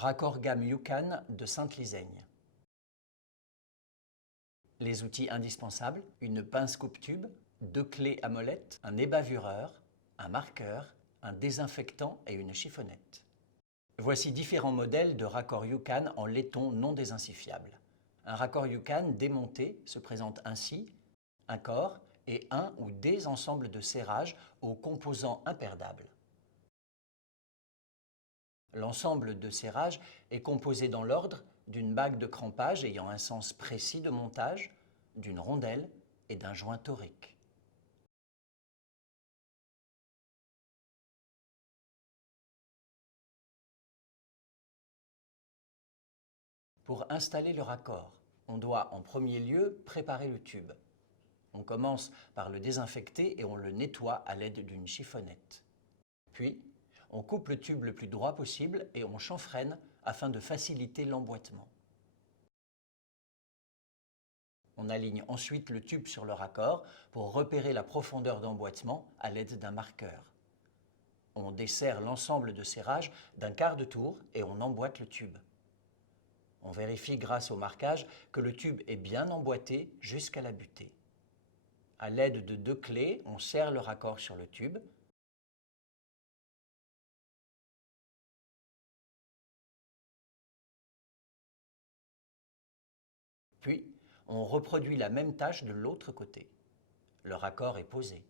Raccord gamme UCAN de Sainte-Lisaigne. Les outils indispensables, une pince coupe-tube, 2 clés à molette, un ébavureur, un marqueur, un désinfectant et une chiffonnette. Voici différents modèles de raccord UCAN en laiton non désincifiable. Un raccord UCAN démonté se présente ainsi, un corps et un ou des ensembles de serrage aux composants imperdables. L'ensemble de serrage est composé dans l'ordre d'une bague de crampage ayant un sens précis de montage, d'une rondelle et d'un joint torique. Pour installer le raccord, on doit en premier lieu préparer le tube. On commence par le désinfecter et on le nettoie à l'aide d'une chiffonnette. Puis, on coupe le tube le plus droit possible et on chanfreine afin de faciliter l'emboîtement. On aligne ensuite le tube sur le raccord pour repérer la profondeur d'emboîtement à l'aide d'un marqueur. On desserre l'ensemble de serrage d'un quart de tour et on emboîte le tube. On vérifie grâce au marquage que le tube est bien emboîté jusqu'à la butée. À l'aide de 2 clés, on serre le raccord sur le tube. Puis, on reproduit la même tâche de l'autre côté. Le raccord est posé.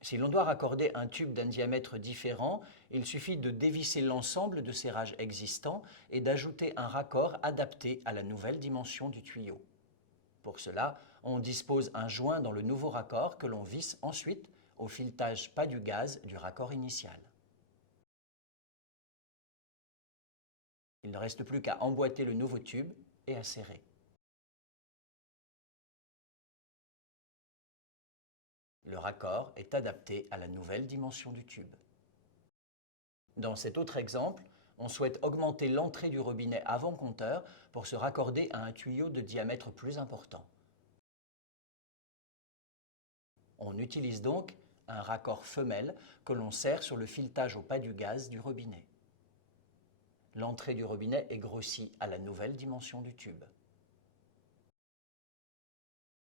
Si l'on doit raccorder un tube d'un diamètre différent, il suffit de dévisser l'ensemble de serrage existant et d'ajouter un raccord adapté à la nouvelle dimension du tuyau. Pour cela, on dispose un joint dans le nouveau raccord que l'on visse ensuite au filetage pas du gaz du raccord initial. Il ne reste plus qu'à emboîter le nouveau tube et à serrer. Le raccord est adapté à la nouvelle dimension du tube. Dans cet autre exemple, on souhaite augmenter l'entrée du robinet avant compteur pour se raccorder à un tuyau de diamètre plus important. On utilise donc un raccord femelle que l'on serre sur le filetage au pas du gaz du robinet. L'entrée du robinet est grossie à la nouvelle dimension du tube.